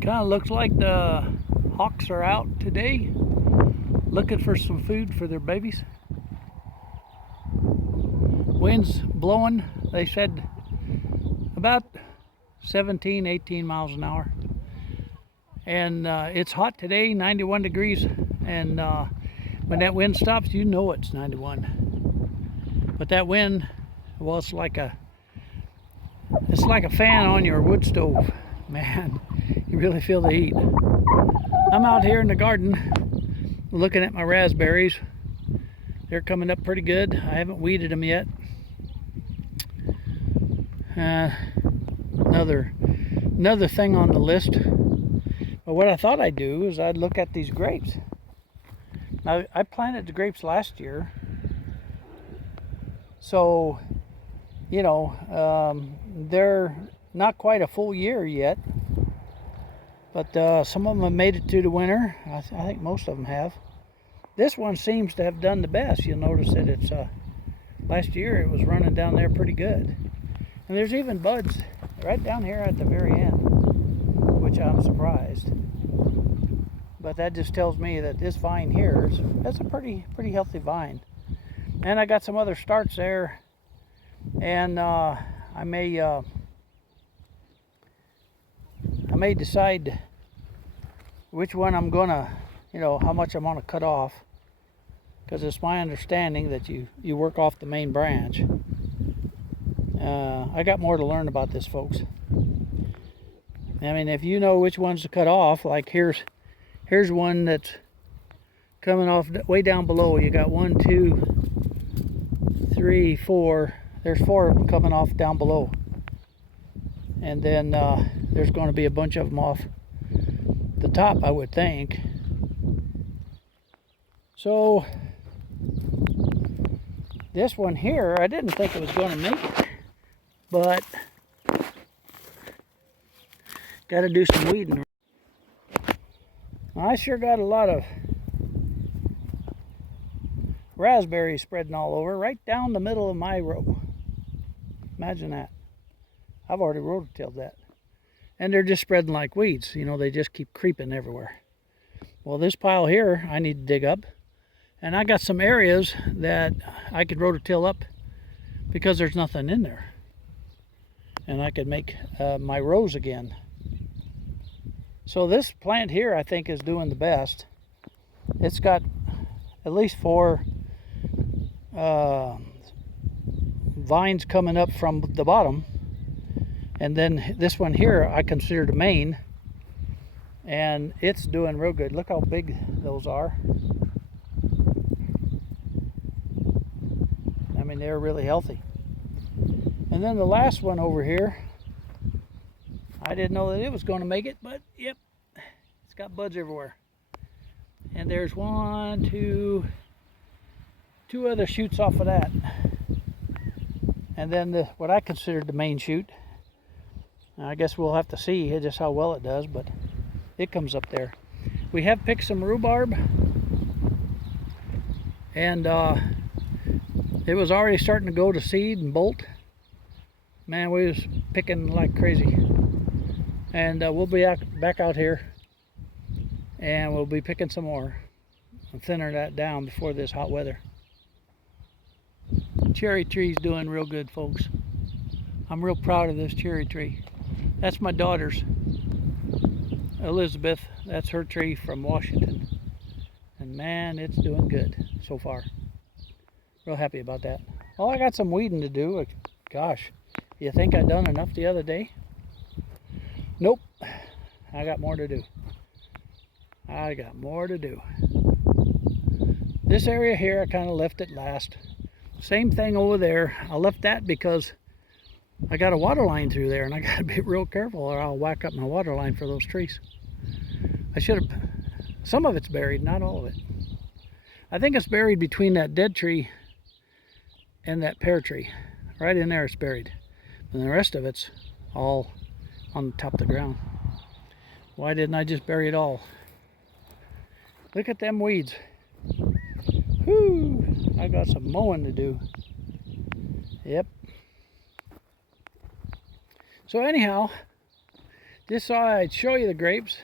Kind of looks like the hawks are out today looking for some food for their babies. Wind's blowing, they said about 17, 18 miles an hour. And it's hot today, 91 degrees. And when that wind stops, you know it's 91. But that wind, well, it's like a fan on your wood stove. Man, you really feel the heat. I'm out here in the garden looking at my raspberries. They're coming up pretty good. I haven't weeded them yet. Another thing on the list. But what I thought I'd do is I'd look at these grapes. Now, I planted the grapes last year. So, you know, they're not quite a full year yet. But some of them have made it through the winter. I think most of them have. This one seems to have done the best. You'll notice that it's last year it was running down there pretty good. And there's even buds right down here at the very end, which I'm surprised. But that just tells me that this vine here that's a pretty healthy vine. And I got some other starts there, and I may decide which one I'm gonna, you know, how much I'm gonna cut off, because it's my understanding that you work off the main branch. I got more to learn about this, folks. I mean, if you know which ones to cut off, like here's one that's coming off way down below. You got 1, 2, 3, 4. There's 4 of them coming off down below. And then there's going to be a bunch of them off the top, I would think. So this one here, I didn't think it was going to make it, but got to do some weeding. I sure got a lot of raspberries spreading all over, right down the middle of my row. Imagine that. I've already rototilled that. And they're just spreading like weeds. You know, they just keep creeping everywhere. Well, this pile here, I need to dig up. And I got some areas that I could rototill up because there's nothing in there. And I could make my rows again. So this plant here, I think, is doing the best. It's got at least 4 vines coming up from the bottom. And then this one here, I consider the main. And it's doing real good. Look how big those are. I mean, they're really healthy. And then the last one over here, I didn't know that it was going to make it, but yep, it's got buds everywhere. And there's 1, 2 other shoots off of that. And then what I considered the main shoot. I guess we'll have to see just how well it does, but it comes up there. We have picked some rhubarb, and it was already starting to go to seed and bolt. Man, we was picking like crazy. And we'll be back out here, and we'll be picking some more and thinner that down before this hot weather. Cherry tree's doing real good, folks. I'm real proud of this cherry tree. That's my daughter's, Elizabeth. That's her tree from Washington. And man, it's doing good so far. Real happy about that. Oh, I got some weeding to do. Gosh, you think I done enough the other day? Nope. I got more to do. I got more to do. This area here, I kind of left it last. Same thing over there. I left that because I got a water line through there, and I got to be real careful or I'll whack up my water line for those trees. I should have, some of it's buried, not all of it. I think it's buried between that dead tree and that pear tree. Right in there it's buried. And the rest of it's all on the top of the ground. Why didn't I just bury it all? Look at them weeds. Whoo! I got some mowing to do. Yep. So anyhow, just thought I'd show you the grapes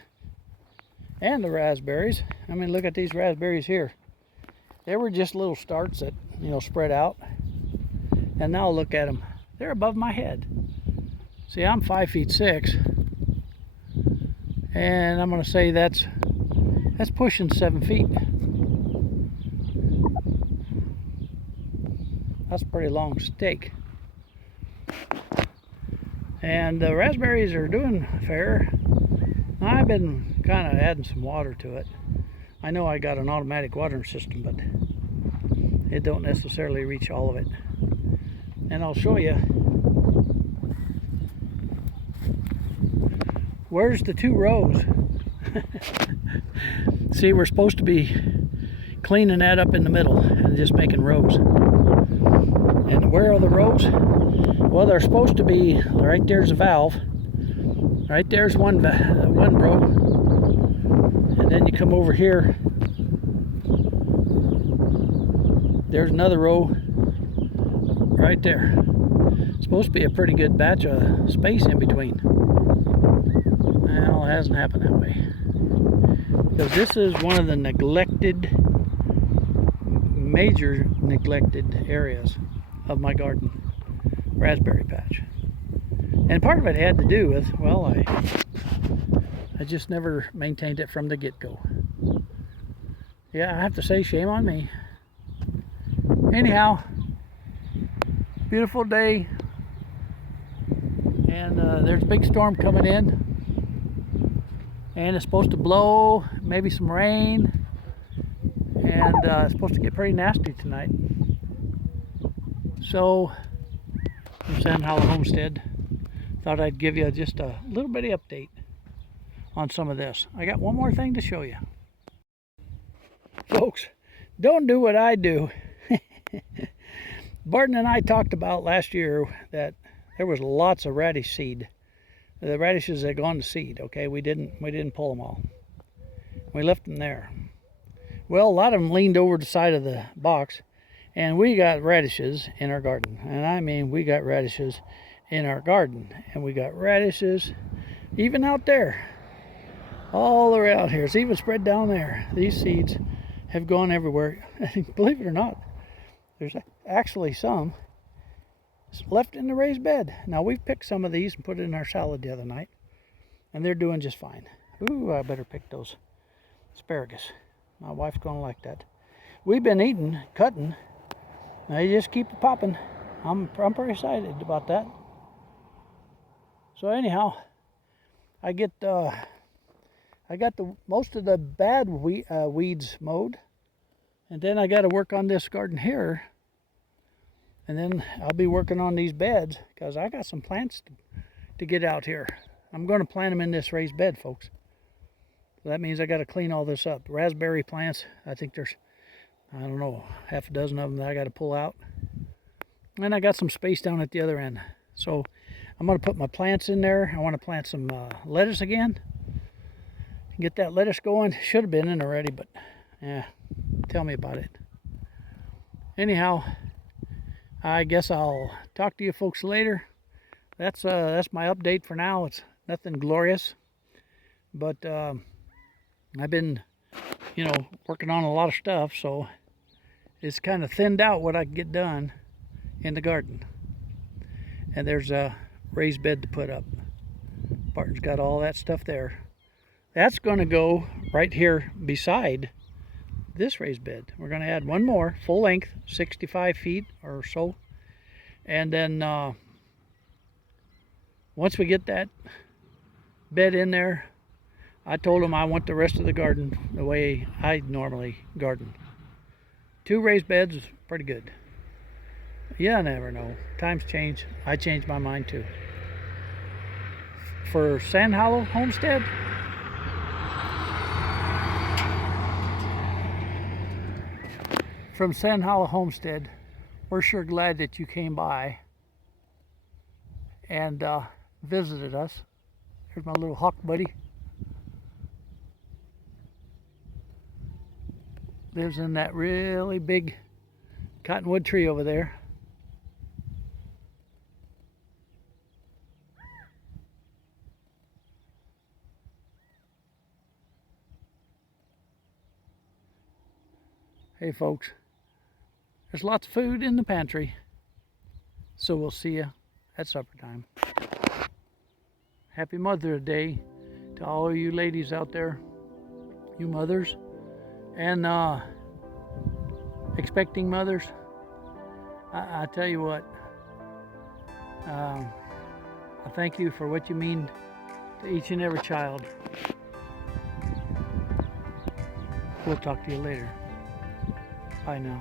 and the raspberries. I mean, look at these raspberries here. They were just little starts that, you know, spread out. And now look at them. They're above my head. See, I'm 5'6", and I'm going to say that's pushing 7 feet. That's a pretty long stake. And the raspberries are doing fair. I've been kind of adding some water to it. I know I got an automatic watering system, but it don't necessarily reach all of it. And I'll show you. Where's the 2 rows? See, we're supposed to be cleaning that up in the middle and just making rows. And where are the rows? Well, they're supposed to be, right there's a valve. Right there's one row. And then you come over here. There's another row right there. It's supposed to be a pretty good batch of space in between. Well, it hasn't happened that way. Because this is one of the major neglected areas of my garden. Raspberry patch. And part of it had to do with, well, I just never maintained it from the get-go. Yeah, I have to say, shame on me. Anyhow, beautiful day, and there's a big storm coming in, and it's supposed to blow, maybe some rain, and it's supposed to get pretty nasty tonight. So, from Sand Hollow Homestead, thought I'd give you just a little bitty update on some of this. I got one more thing to show you. Folks, don't do what I do. Barton and I talked about last year that there was lots of radish seed. The radishes had gone to seed, okay? We didn't pull them all. We left them there. Well, a lot of them leaned over the side of the box, and we got radishes in our garden. And I mean, we got radishes in our garden. And we got radishes even out there. All around here. It's even spread down there. These seeds have gone everywhere. Believe it or not, there's actually some left in the raised bed. Now, we've picked some of these and put it in our salad the other night, and they're doing just fine. Ooh, I better pick those asparagus. My wife's gonna like that. We've been eating, cutting. They just keep popping. I'm pretty excited about that. So anyhow, I got most of the bad weeds mowed, and then I got to work on this garden here, and then I'll be working on these beds because I got some plants to get out here. I'm going to plant them in this raised bed, folks. So that means I got to clean all this up. Raspberry plants, I think there's, I don't know, half a dozen of them that I got to pull out. And I got some space down at the other end. So I'm going to put my plants in there. I want to plant some lettuce again. Get that lettuce going. Should have been in already, but yeah, tell me about it. Anyhow, I guess I'll talk to you folks later. That's my update for now. It's nothing glorious, but I've been, working on a lot of stuff, so it's kind of thinned out what I can get done in the garden. And there's a raised bed to put up. Barton's got all that stuff there. That's going to go right here beside this raised bed. We're going to add one more, full length, 65 feet or so. And then once we get that bed in there, I told him I want the rest of the garden the way I normally garden. 2 raised beds is pretty good. You never know. Times change. I changed my mind too. For Sand Hollow Homestead, from Sand Hollow Homestead, we're sure glad that you came by and visited us. Here's my little hawk buddy. Lives in that really big cottonwood tree over there. Hey folks, there's lots of food in the pantry, so we'll see you at supper time. Happy Mother's Day to all of you ladies out there, you mothers, and expecting mothers. I tell you what, I thank you for what you mean to each and every child. We'll talk to you later. Bye now.